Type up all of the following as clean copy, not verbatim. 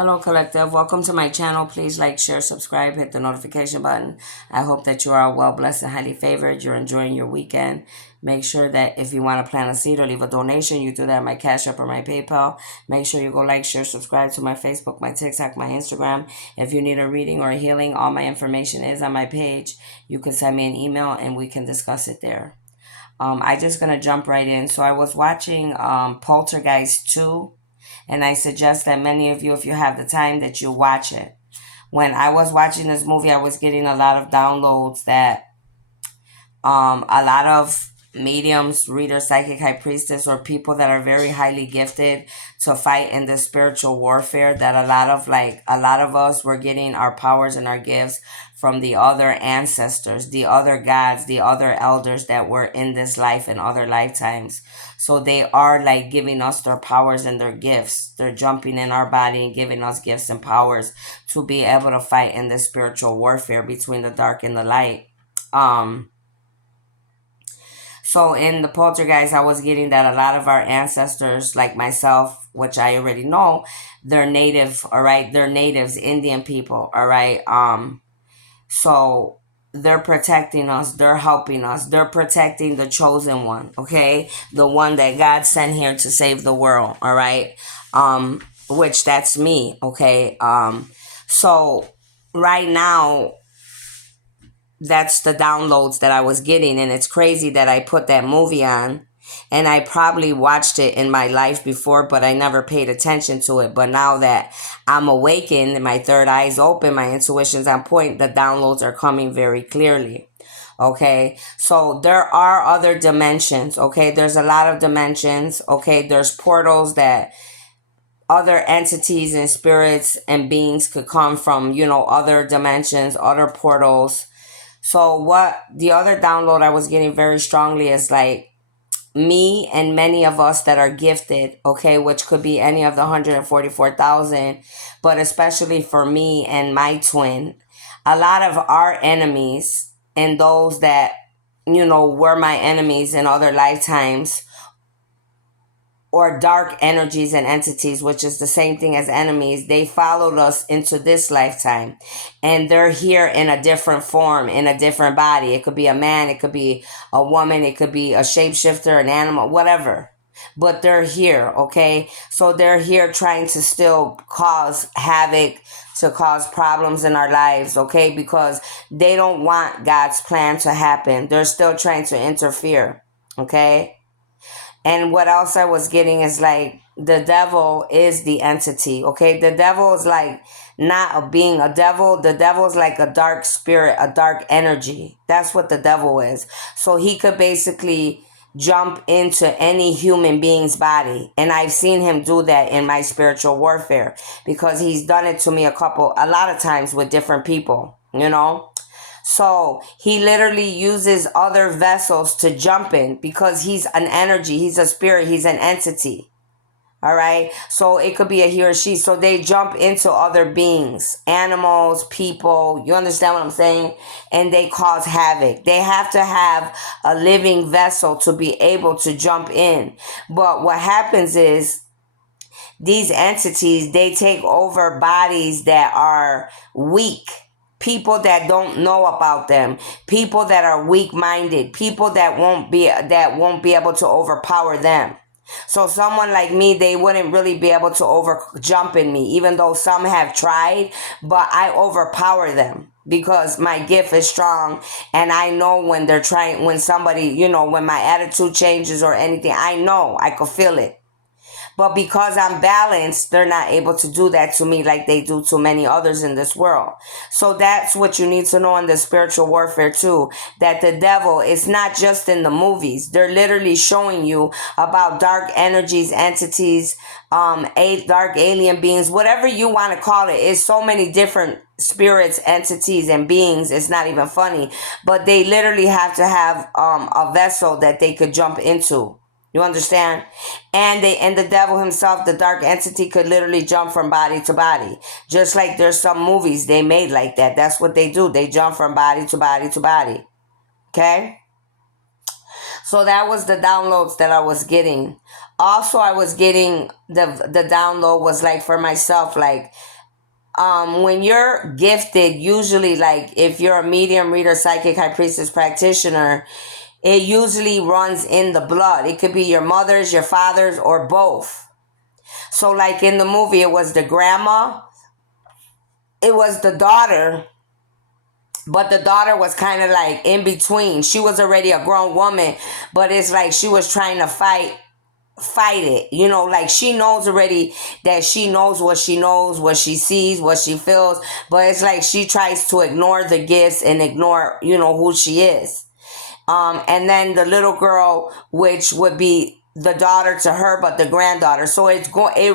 Hello, Collective. Welcome to my channel. Please like, share, subscribe, hit the notification button. I hope that you are well blessed and highly favored. You're enjoying your weekend. Make sure that if you want to plant a seed or leave a donation, you do that on my Cash App or my PayPal. Make sure you go like, share, subscribe to my Facebook, my TikTok, my Instagram. If you need a reading or a healing, all my information is on my page. You can send me an email and we can discuss it there. I just gonna jump right in. So I was watching Poltergeist 2, and I suggest that many of you, if you have the time, that you watch it. When I was watching this movie, I was getting a lot of downloads that a lot of mediums, readers, psychic high priestess, or people that are very highly gifted to fight in this spiritual warfare, that a lot of us were getting our powers and our gifts from the other ancestors, the other gods, the other elders that were in this life and other lifetimes. So they are like giving us their powers and their gifts. They're jumping in our body and giving us gifts and powers to be able to fight in this spiritual warfare between the dark and the light. So in the poltergeist, I was getting that a lot of our ancestors, like myself, which I already know, they're native, all right? They're natives, Indian people, all right? So they're protecting us, they're helping us, they're protecting the chosen one, okay? The one that God sent here to save the world, all right? Which that's me, okay? So right now, that's the downloads that I was getting. And it's crazy that I put that movie on, and I probably watched it in my life before, but I never paid attention to it. But now that I'm awakened and my third eye is open, my intuition's on point, the downloads are coming very clearly. Okay, so there are other dimensions. Okay, there's a lot of dimensions. Okay, there's portals that other entities and spirits and beings could come from, other dimensions, other portals. So what the other download I was getting very strongly is like me and many of us that are gifted, okay, which could be any of the 144,000, but especially for me and my twin, a lot of our enemies and those that, were my enemies in other lifetimes, or dark energies and entities, which is the same thing as enemies, they followed us into this lifetime. And they're here in a different form, in a different body. It could be a man, it could be a woman, it could be a shapeshifter, an animal, whatever. But they're here, okay? So they're here trying to still cause havoc, to cause problems in our lives, okay? Because they don't want God's plan to happen. They're still trying to interfere, okay? And what else I was getting is like the devil is the entity, okay? The devil is like not a being, a devil. The devil is like a dark spirit, a dark energy. That's what the devil is. So he could basically jump into any human being's body. And I've seen him do that in my spiritual warfare because he's done it to me a lot of times with different people, So he literally uses other vessels to jump in because he's an energy, he's a spirit, he's an entity. All right. So it could be a he or she. So they jump into other beings, animals, people. You understand what I'm saying? And they cause havoc. They have to have a living vessel to be able to jump in. But what happens is these entities, they take over bodies that are weak, people that don't know about them, people that are weak-minded, people that won't be able to overpower them. So someone like me, they wouldn't really be able to jump in me, even though some have tried, but I overpower them because my gift is strong. And I know when they're trying, when somebody, when my attitude changes or anything, I could feel it. But because I'm balanced, they're not able to do that to me like they do to many others in this world. So that's what you need to know in the spiritual warfare too, that the devil is not just in the movies. They're literally showing you about dark energies, entities, dark alien beings, whatever you want to call it. It's so many different spirits, entities, and beings. It's not even funny. But they literally have to have a vessel that they could jump into. You understand? And the devil himself, the dark entity, could literally jump from body to body. Just like there's some movies they made like that. That's what they do. They jump from body to body to body. Okay? So that was the downloads that I was getting. Also, I was getting the download was like for myself, like when you're gifted, usually like if you're a medium, reader, psychic, high priestess, practitioner, it usually runs in the blood. It could be your mother's, your father's, or both. So like in the movie, it was the grandma, it was the daughter, but the daughter was kind of like in between. She was already a grown woman, but it's like she was trying to fight it, like she knows already that she knows, what she sees, what she feels, but it's like she tries to ignore the gifts and ignore, who she is. And then the little girl, which would be the daughter to her, but the granddaughter. So it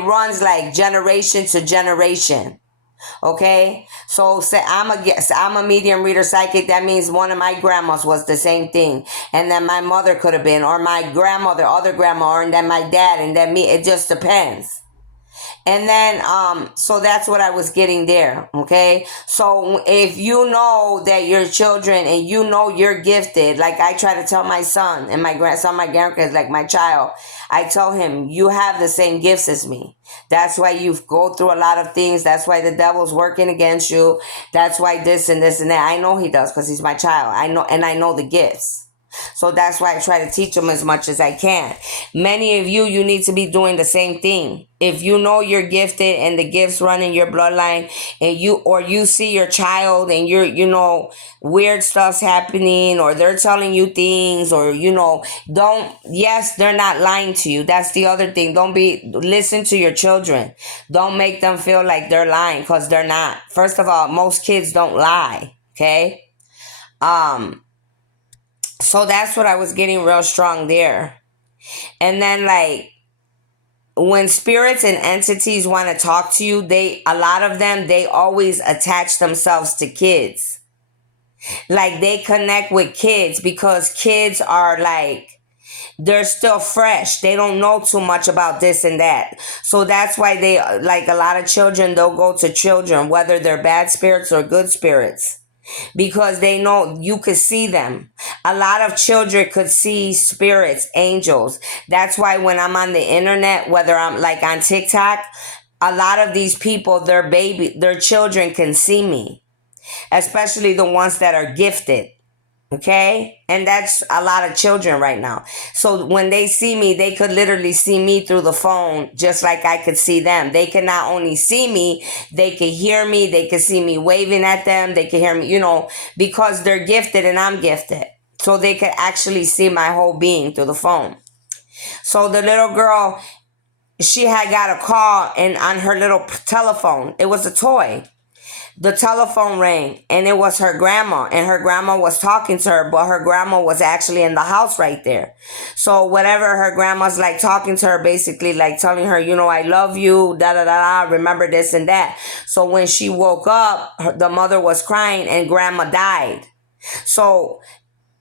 runs like generation to generation. Okay, so say I'm a medium, reader, psychic. That means one of my grandmas was the same thing, and then my mother could have been, or my grandmother, other grandma, and then my dad, and then me. It just depends. And then so that's what I was getting there. Okay, so if you know that your children and you know you're gifted, like I try to tell my son and my grandson, my grandkids, like my child, I tell him, you have the same gifts as me. That's why you go through a lot of things. That's why the devil's working against you. That's why this and this and that. I know he does, because he's my child. I know, and I know the gifts. So that's why I try to teach them as much as I can. Many of you need to be doing the same thing. If you know you're gifted and the gifts run in your bloodline, and you see your child and weird stuff's happening, or they're telling you things, or yes, they're not lying to you. That's the other thing. Listen to your children. Don't make them feel like they're lying, because they're not. First of all, most kids don't lie. Okay. So that's what I was getting real strong there. And then like when spirits and entities want to talk to you, a lot of them, they always attach themselves to kids. Like they connect with kids, because kids are like, they're still fresh. They don't know too much about this and that. So that's why they, like a lot of children, they'll go to children, whether they're bad spirits or good spirits, because they know you could see them. A lot of children could see spirits, angels. That's why when I'm on the internet, whether I'm like on TikTok, a lot of these people, their children can see me, especially the ones that are gifted. Okay, and that's a lot of children right now. So when they see me, they could literally see me through the phone, just like I could see them. They can not only see me, they can hear me. They can see me waving at them. They can hear me, because they're gifted and I'm gifted. So they could actually see my whole being through the phone. So the little girl, she had got a call, and on her little telephone, it was a toy. The telephone rang, and it was her grandma, and her grandma was talking to her, but her grandma was actually in the house right there. So whatever her grandma's like talking to her, basically like telling her, I love you, da da da da, remember this and that. So when she woke up, the mother was crying, and grandma died. So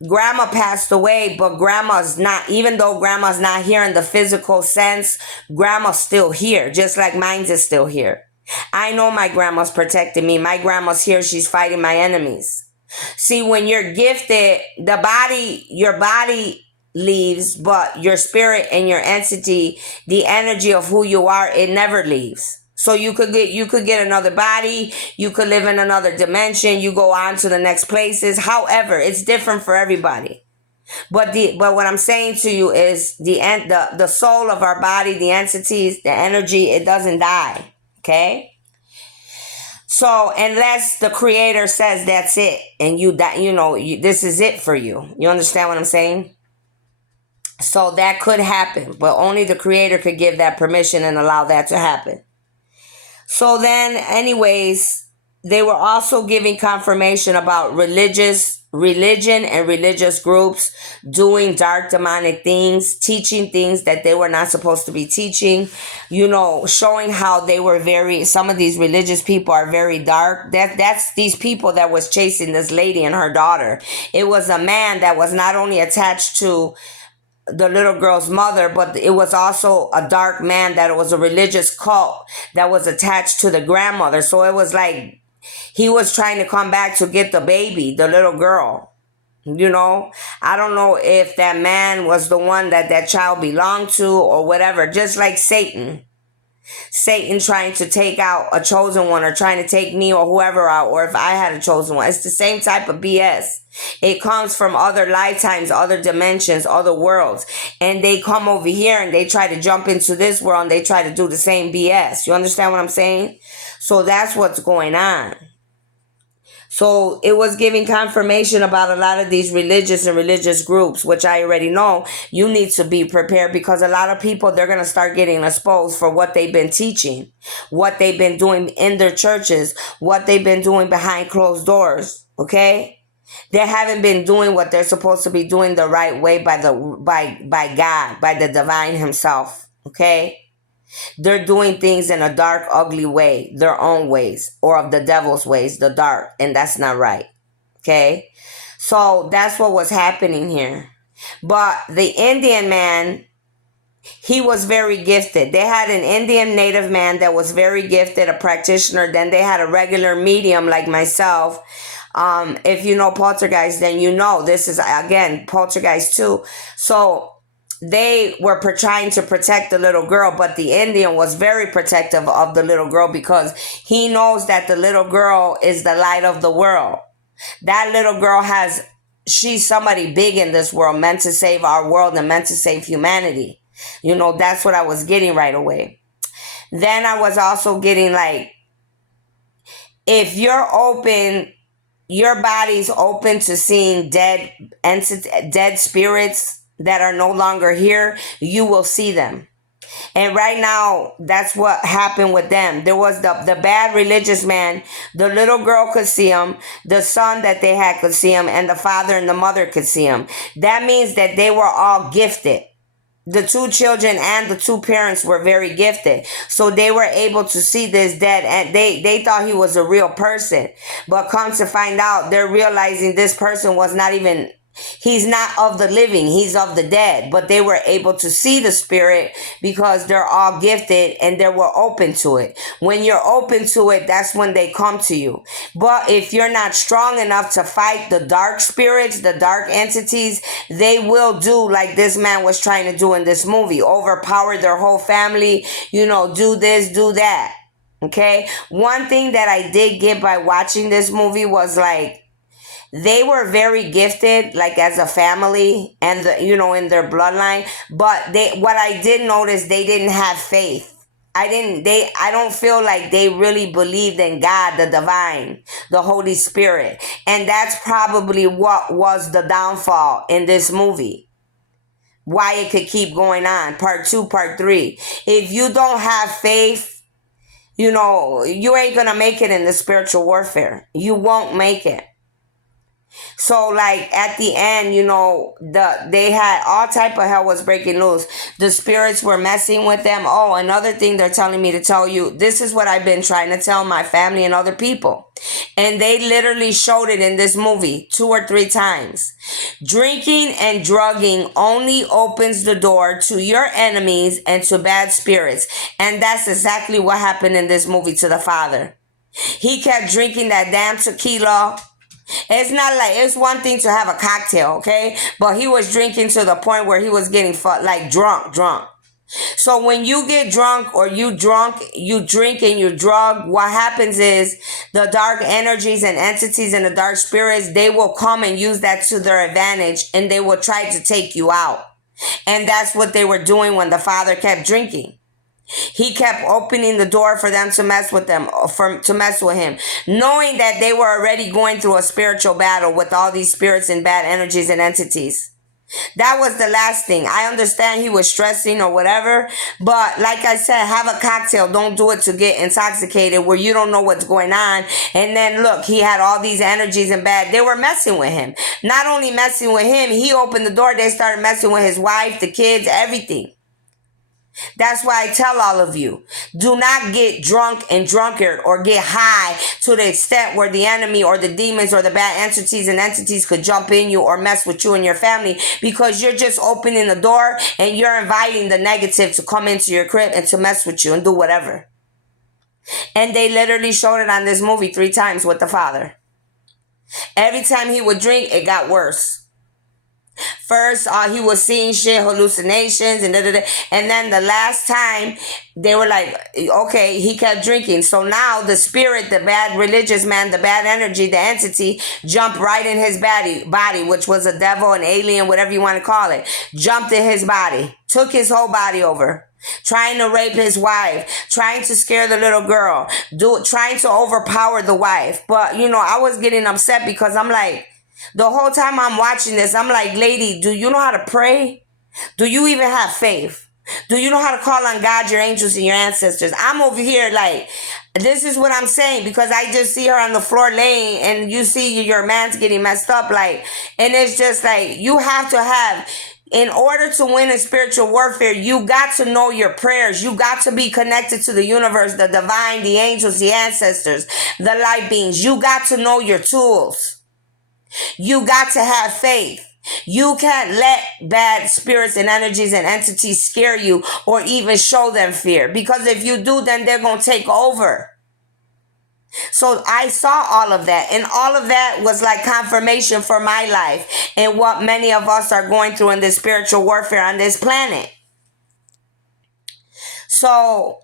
grandma passed away, but grandma's not, even though grandma's not here in the physical sense, grandma's still here, just like mine's is still here. I know my grandma's protecting me. My grandma's here. She's fighting my enemies. See, when you're gifted, your body leaves, but your spirit and your entity, the energy of who you are, it never leaves. So you could get another body. You could live in another dimension. You go on to the next places. However, it's different for everybody. But what I'm saying to you is the soul of our body, the entities, the energy, it doesn't die. Okay. So unless the creator says that's it, and this is it for you. You understand what I'm saying? So that could happen, but only the creator could give that permission and allow that to happen. So then, anyways, they were also giving confirmation about religion and religious groups doing dark demonic things, teaching things that they were not supposed to be teaching, showing how they were some of these religious people are very dark. That's these people that was chasing this lady and her daughter. It was a man that was not only attached to the little girl's mother, but it was also a dark man that was a religious cult that was attached to the grandmother. So it was like he was trying to come back to get the baby, the little girl. You know, I don't know if that man was the one that that child belonged to or whatever, just like Satan trying to take out a chosen one, or trying to take me or whoever out, or if I had a chosen one. It's the same type of BS. It comes from other lifetimes, other dimensions, other worlds. And they come over here and they try to jump into this world and they try to do the same BS. You understand what I'm saying? So that's what's going on. So it was giving confirmation about a lot of these religious groups, which I already know you need to be prepared, because a lot of people, they're going to start getting exposed for what they've been teaching, what they've been doing in their churches, what they've been doing behind closed doors. Okay? They haven't been doing what they're supposed to be doing the right way by God, by the divine himself. Okay? They're doing things in a dark, ugly way, their own ways, or of the devil's ways, the dark, and that's not right. Okay? So that's what was happening here. But the Indian man, he was very gifted. They had an Indian native man that was very gifted, a practitioner. Then they had a regular medium like myself. If you know Poltergeist, then you know this is, again, Poltergeist II. So they were trying to protect the little girl, but the Indian was very protective of the little girl, because he knows that the little girl is the light of the world. That little girl she's somebody big in this world, meant to save our world and meant to save humanity. You know, that's what I was getting right away. Then I was also getting like, if you're open, your body's open to seeing dead spirits that are no longer here, you will see them. And right now, that's what happened with them. There was the bad religious man. The little girl could see him. The son that they had could see him. And the father and the mother could see him. That means that they were all gifted. The two children and the two parents were very gifted. So they were able to see this dead, and they thought he was a real person. But come to find out, they're realizing this person was not even, he's not of the living, he's of the dead. But they were able to see the spirit because they're all gifted and they were open to it. When you're open to it, that's when they come to you. But if you're not strong enough to fight the dark spirits, the dark entities, they will do like this man was trying to do in this movie. Overpower their whole family, do this, do that. Okay? One thing that I did get by watching this movie was like, they were very gifted, like as a family and in their bloodline. But what I did notice, they didn't have faith. I don't feel like they really believed in God, the divine, the Holy Spirit. And that's probably what was the downfall in this movie. Why it could keep going on. Part 2, part 3. If you don't have faith, you ain't gonna make it in the spiritual warfare. You won't make it. So like at the end, they had all type of hell was breaking loose. The spirits were messing with them. Oh, another thing they're telling me to tell you, this is what I've been trying to tell my family and other people. And they literally showed it in this movie 2 or 3 times. Drinking and drugging only opens the door to your enemies and to bad spirits. And that's exactly what happened in this movie to the father. He kept drinking that damn tequila. It's not like, it's one thing to have a cocktail, okay? But he was drinking to the point where he was getting drunk. So when you get drunk or you drink and you drug, what happens is the dark energies and entities and the dark spirits, they will come and use that to their advantage, and they will try to take you out. And that's what they were doing when the father kept drinking. He kept opening the door for them to mess with him, knowing that they were already going through a spiritual battle with all these spirits and bad energies and entities. That was the last thing. I understand he was stressing or whatever, but like I said, have a cocktail. Don't do it to get intoxicated where you don't know what's going on. And then look, he had all these energies and bad. They were messing with him. Not only messing with him, he opened the door. They started messing with his wife, the kids, everything. That's why I tell all of you, do not get drunk and drunkard or get high to the extent where the enemy or the demons or the bad entities could jump in you or mess with you and your family, because you're just opening the door and you're inviting the negative to come into your crib and to mess with you and do whatever. And they literally showed it on this movie 3 times with the father. Every time he would drink, it got worse. First, he was seeing shit, hallucinations, and da da da. And then the last time, they were like, okay, he kept drinking. So now the spirit, the bad religious man, the bad energy, the entity, jumped right in his body, which was a devil, an alien, whatever you want to call it, jumped in his body, took his whole body over. Trying to rape his wife, trying to scare the little girl, trying to overpower the wife. But I was getting upset because I'm like, the whole time I'm watching this, I'm like, lady, do you know how to pray? Do you even have faith? Do you know how to call on God, your angels, and your ancestors? I'm over here like, this is what I'm saying, because I just see her on the floor laying, and you see your man's getting messed up, like, and it's just like, you have to have, in order to win in spiritual warfare, you got to know your prayers. You got to be connected to the universe, the divine, the angels, the ancestors, the light beings. You got to know your tools. You got to have faith. You can't let bad spirits and energies and entities scare you or even show them fear, because if you do, then they're going to take over. So I saw all of that, and all of that was like confirmation for my life and what many of us are going through in this spiritual warfare on this planet. So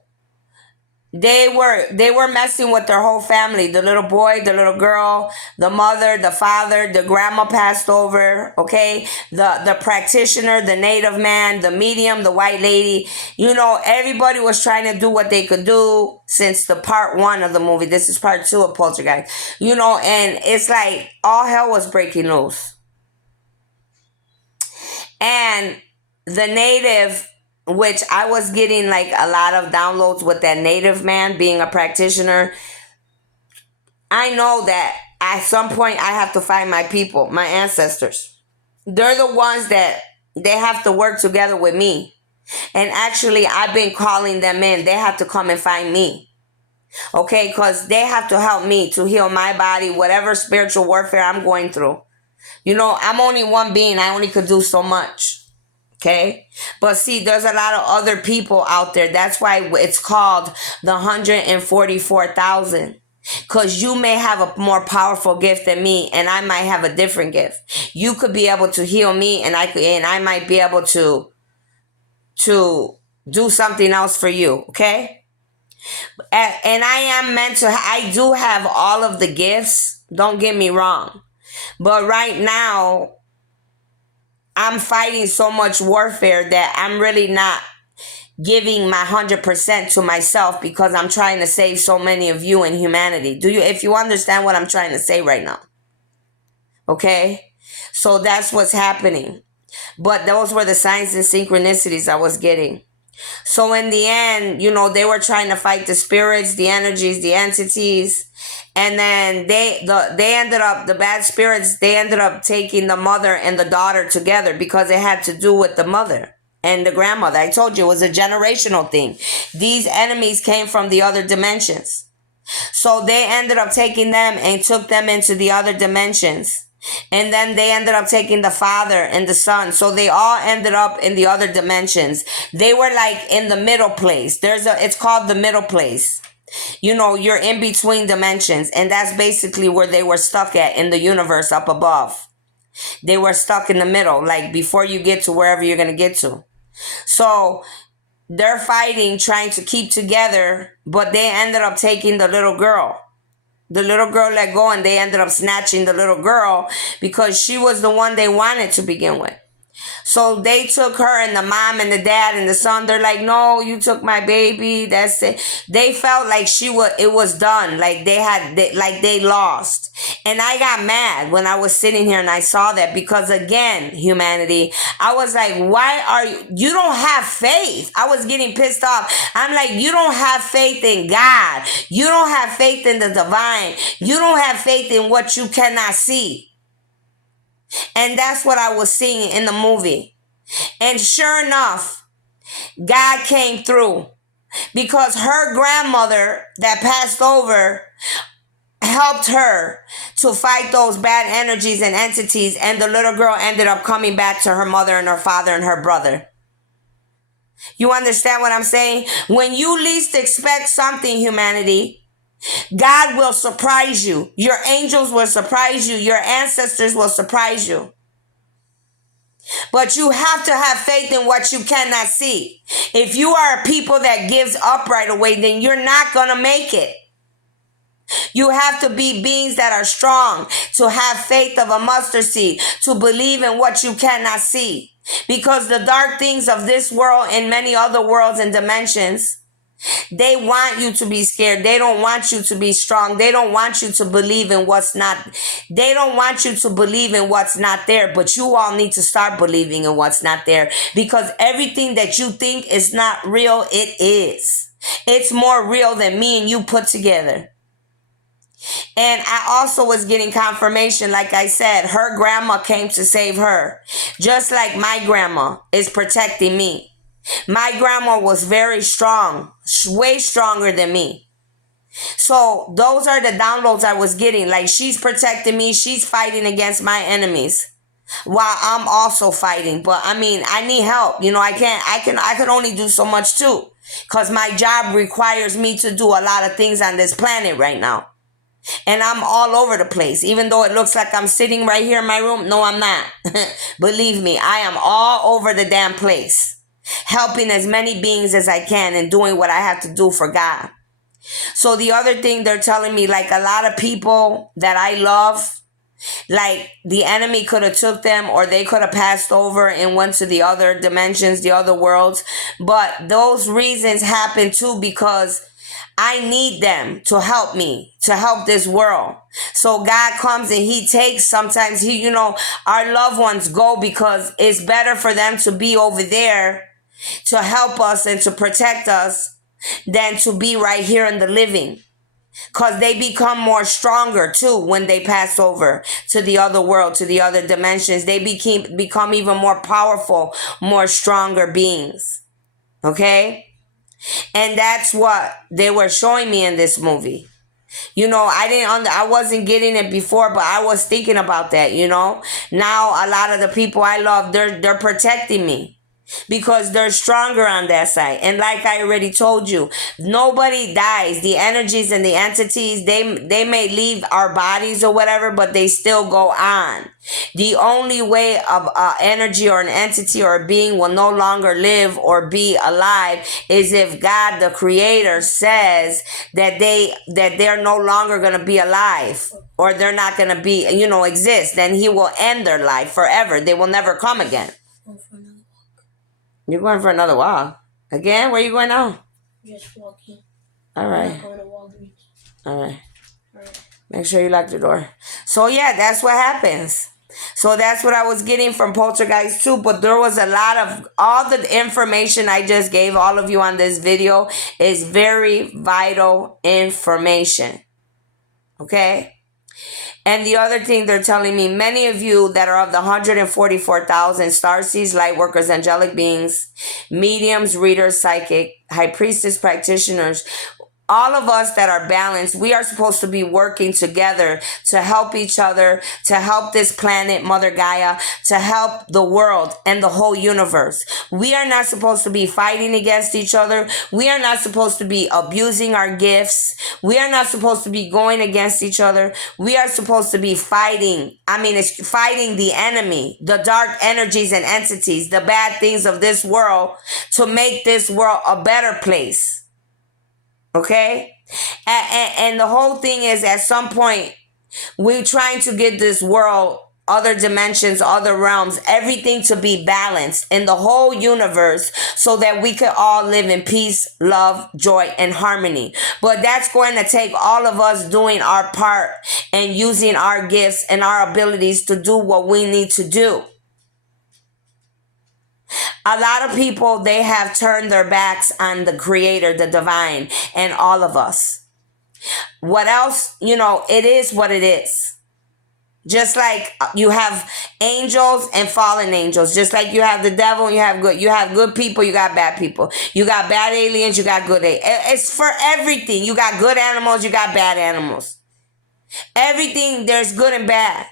they were messing with their whole family, the little boy, the little girl, the mother, the father, the grandma passed over, okay, the practitioner, the native man, the medium, the white lady. Everybody was trying to do what they could do since the part 1 of the movie. This is part 2 of Poltergeist. And it's like all hell was breaking loose. And the native, which I was getting like a lot of downloads with that native man being a practitioner. I know that at some point I have to find my people, my ancestors. They're the ones that they have to work together with me. And actually, I've been calling them in. They have to come and find me. Okay, because they have to help me to heal my body, whatever spiritual warfare I'm going through. I'm only one being. I only could do so much. Okay, but see, there's a lot of other people out there. That's why it's called the 144,000. Because you may have a more powerful gift than me, and I might have a different gift. You could be able to heal me, and I might be able to do something else for you. Okay, and I do have all of the gifts. Don't get me wrong, but right now, I'm fighting so much warfare that I'm really not giving my 100% to myself, because I'm trying to save so many of you in humanity. If you understand what I'm trying to say right now? Okay? So that's what's happening. But those were the signs and synchronicities I was getting. So in the end, they were trying to fight the spirits, the energies, the entities. And then they ended up, the bad spirits, they ended up taking the mother and the daughter together, because it had to do with the mother and the grandmother. I told you it was a generational thing. These enemies came from the other dimensions. So they ended up taking them and took them into the other dimensions. And then they ended up taking the father and the son. So they all ended up in the other dimensions. They were like in the middle place. It's called the middle place. You're in between dimensions. And that's basically where they were stuck at in the universe up above. They were stuck in the middle, like before you get to wherever you're going to get to. So they're fighting, trying to keep together, but they ended up taking the little girl. The little girl let go, and they ended up snatching the little girl because she was the one they wanted to begin with. So they took her, and the mom and the dad and the son, they're like, no, you took my baby. That's it. They felt like it was done. Like they lost. And I got mad when I was sitting here and I saw that, because again, humanity, I was like, you don't have faith. I was getting pissed off. I'm like, you don't have faith in God. You don't have faith in the divine. You don't have faith in what you cannot see. And that's what I was seeing in the movie. And sure enough, God came through, because her grandmother that passed over helped her to fight those bad energies and entities, and the little girl ended up coming back to her mother and her father and her brother. You understand what I'm saying? When you least expect something, humanity, God will surprise you. Your angels will surprise you. Your ancestors will surprise you. But you have to have faith in what you cannot see. If you are a people that gives up right away, then you're not going to make it. You have to be beings that are strong, to have faith of a mustard seed, to believe in what you cannot see. Because the dark things of this world and many other worlds and dimensions, they want you to be scared. They don't want you to be strong. They don't want you to believe in what's not. They don't want you to believe in what's not there. But you all need to start believing in what's not there. Because everything that you think is not real, it is. It's more real than me and you put together. And I also was getting confirmation, like I said, her grandma came to save her. Just like my grandma is protecting me. My grandma was very strong, way stronger than me. So those are the downloads I was getting. Like, she's protecting me. She's fighting against my enemies while I'm also fighting. But I mean, I need help. You know, I can only do so much too. Because my job requires me to do a lot of things on this planet right now. And I'm all over the place. Even though it looks like I'm sitting right here in my room. No, I'm not. Believe me, I am all over the damn place. Helping as many beings as I can and doing what I have to do for God. So the other thing they're telling me, like, a lot of people that I love, like, the enemy could have took them, or they could have passed over and went to the other dimensions, the other worlds. But those reasons happen too because I need them to help me, to help this world. So God comes and he takes, sometimes our loved ones go because it's better for them to be over there to help us and to protect us than to be right here in the living. Because they become more stronger too when they pass over to the other world, to the other dimensions. They become even more powerful, more stronger beings. Okay? And that's what they were showing me in this movie. I wasn't getting it before, but I was thinking about that, Now a lot of the people I love, they're protecting me. Because they're stronger on that side. And like I already told you, nobody dies. The energies and the entities, they may leave our bodies or whatever, but they still go on. The only way of energy or an entity or a being will no longer live or be alive is if God, the creator, says that they're no longer going to be alive, or they're not going to be, exist. Then he will end their life forever. They will never come again. You're going for another walk? Again? Where are you going now? Just walking. All right. I'm not going to Walgreens. All right. Make sure you lock the door. So yeah, that's what happens. So that's what I was getting from Poltergeist 2. But there was a lot of, all the information I just gave all of you on this video is very vital information. Okay? And the other thing they're telling me, many of you that are of the 144,000 starseeds, light workers, angelic beings, mediums, readers, psychic, high priestess practitioners, all of us that are balanced, we are supposed to be working together to help each other, to help this planet, Mother Gaia, to help the world and the whole universe. We are not supposed to be fighting against each other. We are not supposed to be abusing our gifts. We are not supposed to be going against each other. We are supposed to be fighting. It's fighting the enemy, the dark energies and entities, the bad things of this world, to make this world a better place. Okay? And the whole thing is, at some point, we're trying to get this world, other dimensions, other realms, everything to be balanced in the whole universe so that we can all live in peace, love, joy, and harmony. But that's going to take all of us doing our part and using our gifts and our abilities to do what we need to do. A lot of people, they have turned their backs on the creator, the divine, and all of us. What else? It is what it is. Just like you have angels and fallen angels. Just like you have the devil and you have good people, you got bad people. You got bad aliens, you got good aliens. It's for everything. You got good animals, you got bad animals. Everything, there's good and bad.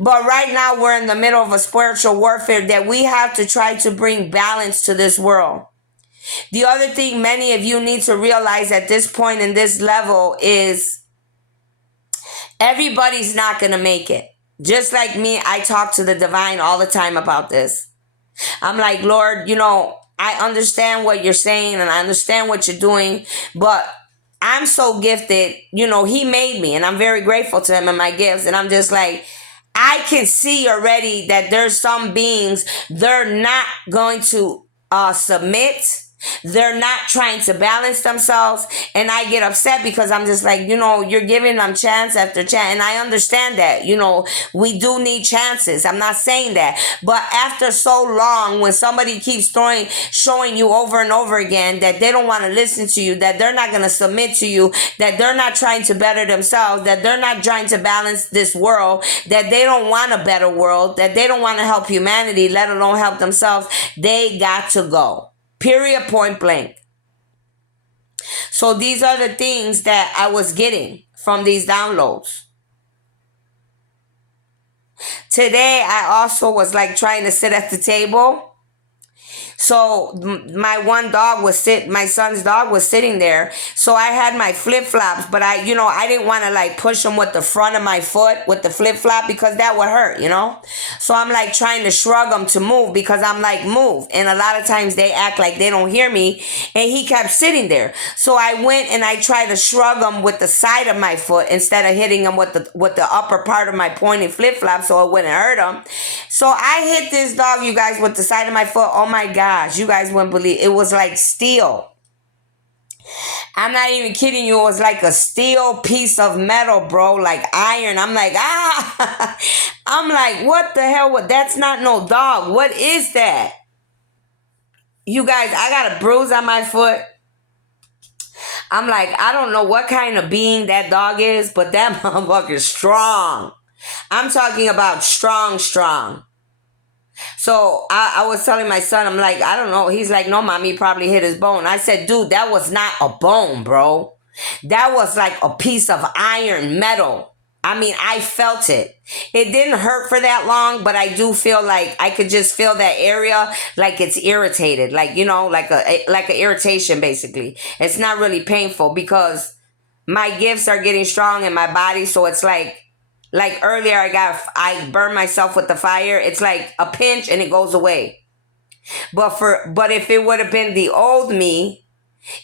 But right now we're in the middle of a spiritual warfare that we have to try to bring balance to this world. The other thing many of you need to realize at this point in this level is everybody's not going to make it. Just like me, I talk to the divine all the time about this. I'm like, Lord, I understand what you're saying and I understand what you're doing, but I'm so gifted. He made me and I'm very grateful to him and my gifts. And I'm just like, I can see already that there's some beings, they're not going to submit. They're not trying to balance themselves. And I get upset because I'm just like, you're giving them chance after chance. And I understand that, we do need chances. I'm not saying that. But after so long, when somebody keeps showing you over and over again that they don't want to listen to you, that they're not going to submit to you, that they're not trying to better themselves, that they're not trying to balance this world, that they don't want a better world, that they don't want to help humanity, let alone help themselves, they got to go. Period, point blank. So these are the things that I was getting from these downloads. Today, I also was like trying to sit at the table. So my my son's dog was sitting there. So I had my flip flops, but I didn't want to like push them with the front of my foot with the flip flop because that would hurt, So I'm like trying to shrug them to move because I'm like, move. And a lot of times they act like they don't hear me. And he kept sitting there. So I went and I tried to shrug him with the side of my foot instead of hitting him with the upper part of my pointed flip flop so it wouldn't hurt him. So I hit this dog, you guys, with the side of my foot. Oh my God. You guys wouldn't believe it was like steel. I'm not even kidding you. It was like a steel piece of metal, bro, like iron. I'm like, I'm like, what the hell? That's not no dog. What is that? You guys, I got a bruise on my foot. I'm like, I don't know what kind of being that dog is, but that motherfucker's strong. I'm talking about strong. So I was telling my son, I'm like, I don't know. He's like, no, mommy, he probably hit his bone. I said, dude, that was not a bone, bro. That was like a piece of iron metal. I mean, I felt it. It didn't hurt for that long, but I do feel like I could just feel that area like it's irritated, like, like an irritation, basically. It's not really painful because my gifts are getting strong in my body. So it's like earlier I burned myself with the fire. It's like a pinch and it goes away. But if it would have been the old me,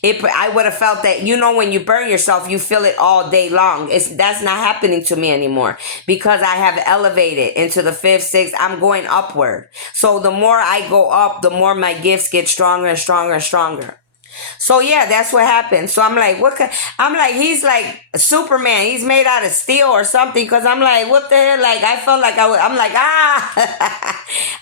I would have felt that, when you burn yourself, you feel it all day long. That's not happening to me anymore because I have elevated into the 5th, 6th. I'm going upward. So the more I go up, the more my gifts get stronger and stronger and stronger. So yeah, that's what happened. So I'm like, I'm like, he's like Superman. He's made out of steel or something. Cause I'm like, what the hell? Like, I felt like I'm like,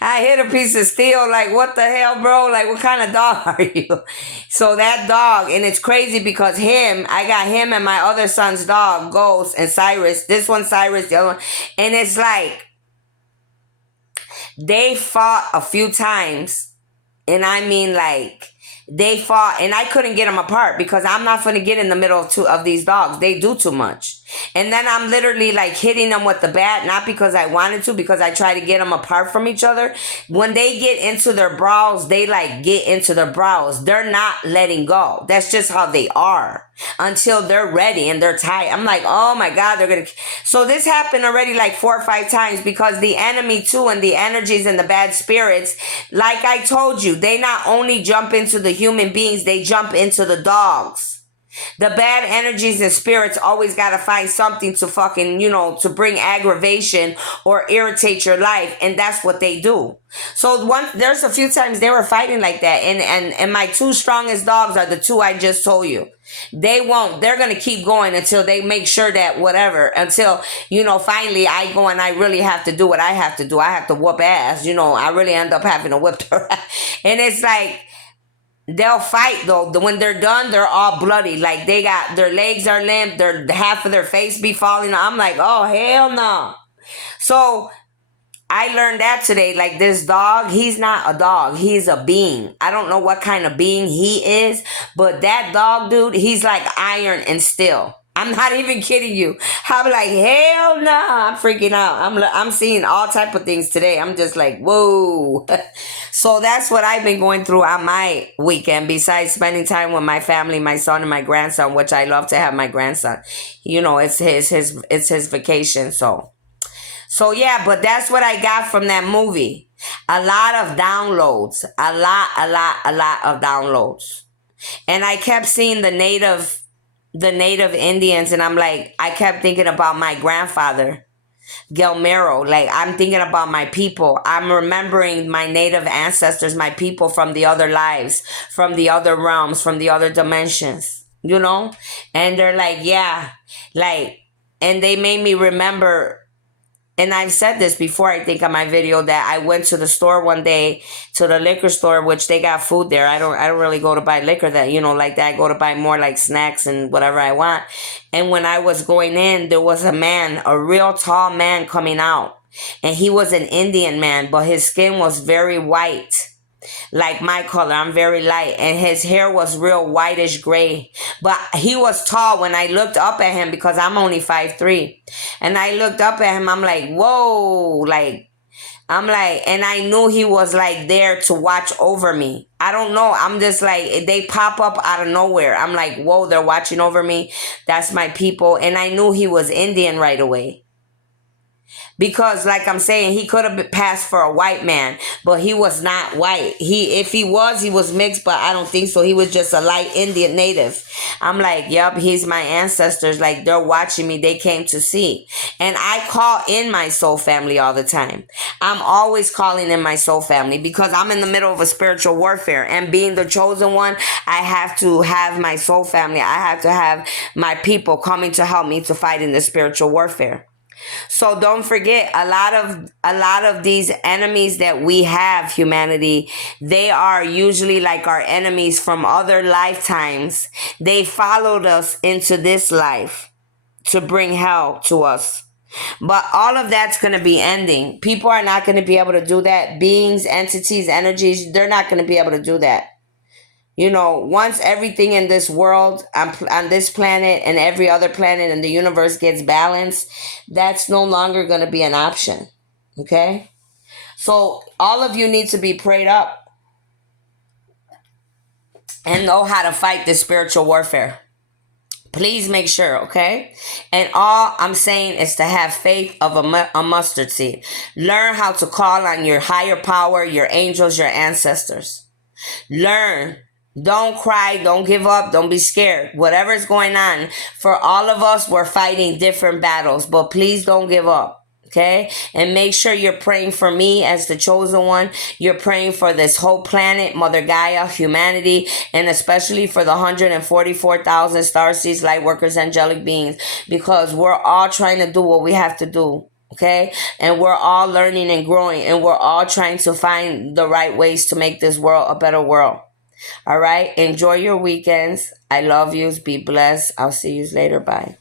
I hit a piece of steel. Like, what the hell, bro? Like, what kind of dog are you? So that dog, and it's crazy because I got him and my other son's dog, Ghost, and Cyrus. This one, Cyrus, the other one. And it's like, they fought a few times. And I mean, like, they fought and I couldn't get them apart because I'm not going to get in the middle of two of these dogs. They do too much. And then I'm literally like hitting them with the bat, not because I wanted to, because I try to get them apart from each other. When they get into their brows, they like get into their brows. They're not letting go. That's just how they are until they're ready and they're tired. I'm like, oh my God, they're going to. So this happened already like 4 or 5 times because the enemy too and the energies and the bad spirits, like I told you, they not only jump into the human beings, they jump into the dogs. The bad energies and spirits always got to find something to fucking, to bring aggravation or irritate your life. And that's what they do. So there's a few times they were fighting like that. And my 2 strongest dogs are the 2 I just told you. They're going to keep going until they make sure that whatever, until, finally I go and I really have to do what I have to do. I have to whoop ass. I really end up having to whip her. And it's like, they'll fight though. When they're done, they're all bloody. Like their legs are limp. Half of their face be falling. I'm like, oh hell no. So I learned that today. Like this dog, he's not a dog. He's a being. I don't know what kind of being he is, but that dog, dude, he's like iron and steel. I'm not even kidding you. I'm like, hell no, I'm freaking out. I'm seeing all type of things today. I'm just like, whoa. So that's what I've been going through on my weekend. Besides spending time with my family, my son and my grandson, which I love to have my grandson. It's his vacation. So yeah, but that's what I got from that movie. A lot of downloads. A lot of downloads. And I kept seeing the native Indians, and I'm like, I kept thinking about my grandfather, Gelmero. Like, I'm thinking about my people. I'm remembering my native ancestors, my people from the other lives, from the other realms, from the other dimensions, And they're like, yeah, like, and they made me remember, and I've said this before, I think, on my video, that I went to the store one day, to the liquor store, which they got food there. I don't really go to buy liquor that, like that. I go to buy more like snacks and whatever I want. And when I was going in, there was a man, a real tall man coming out. And he was an Indian man, but his skin was very white, like my color. I'm very light, and his hair was real whitish gray. But he was tall. When I looked up at him, because I'm only 5'3", and I looked up at him, I'm like, whoa, like, I'm like, and I knew he was like there to watch over me. I don't know. I'm just like, they pop up out of nowhere. I'm like, whoa, they're watching over me. That's my people. And I knew he was Indian right away. Because, like I'm saying, he could have passed for a white man, but he was not white. If he was mixed, but I don't think so. He was just a light Indian native. I'm like, yep, he's my ancestors. Like, they're watching me. They came to see. And I call in my soul family all the time. I'm always calling in my soul family, because I'm in the middle of a spiritual warfare. And being the chosen one, I have to have my soul family. I have to have my people coming to help me to fight in the spiritual warfare. So don't forget, a lot of these enemies that we have, humanity, they are usually like our enemies from other lifetimes. They followed us into this life to bring hell to us. But all of that's going to be ending. People are not going to be able to do that. Beings, entities, energies, they're not going to be able to do that. Once everything in this world, on this planet and every other planet in the universe gets balanced, that's no longer going to be an option. Okay? So all of you need to be prayed up and know how to fight this spiritual warfare. Please make sure, okay? And all I'm saying is to have faith of a mustard seed. Learn how to call on your higher power, your angels, your ancestors. Learn. Don't cry. Don't give up. Don't be scared. Whatever's going on, for all of us, we're fighting different battles, but please don't give up. Okay? And make sure you're praying for me as the chosen one. You're praying for this whole planet, Mother Gaia, humanity, and especially for the 144,000 starseeds, light workers, angelic beings, because we're all trying to do what we have to do. Okay? And we're all learning and growing, and we're all trying to find the right ways to make this world a better world. All right? Enjoy your weekends. I love yous. Be blessed. I'll see you later. Bye.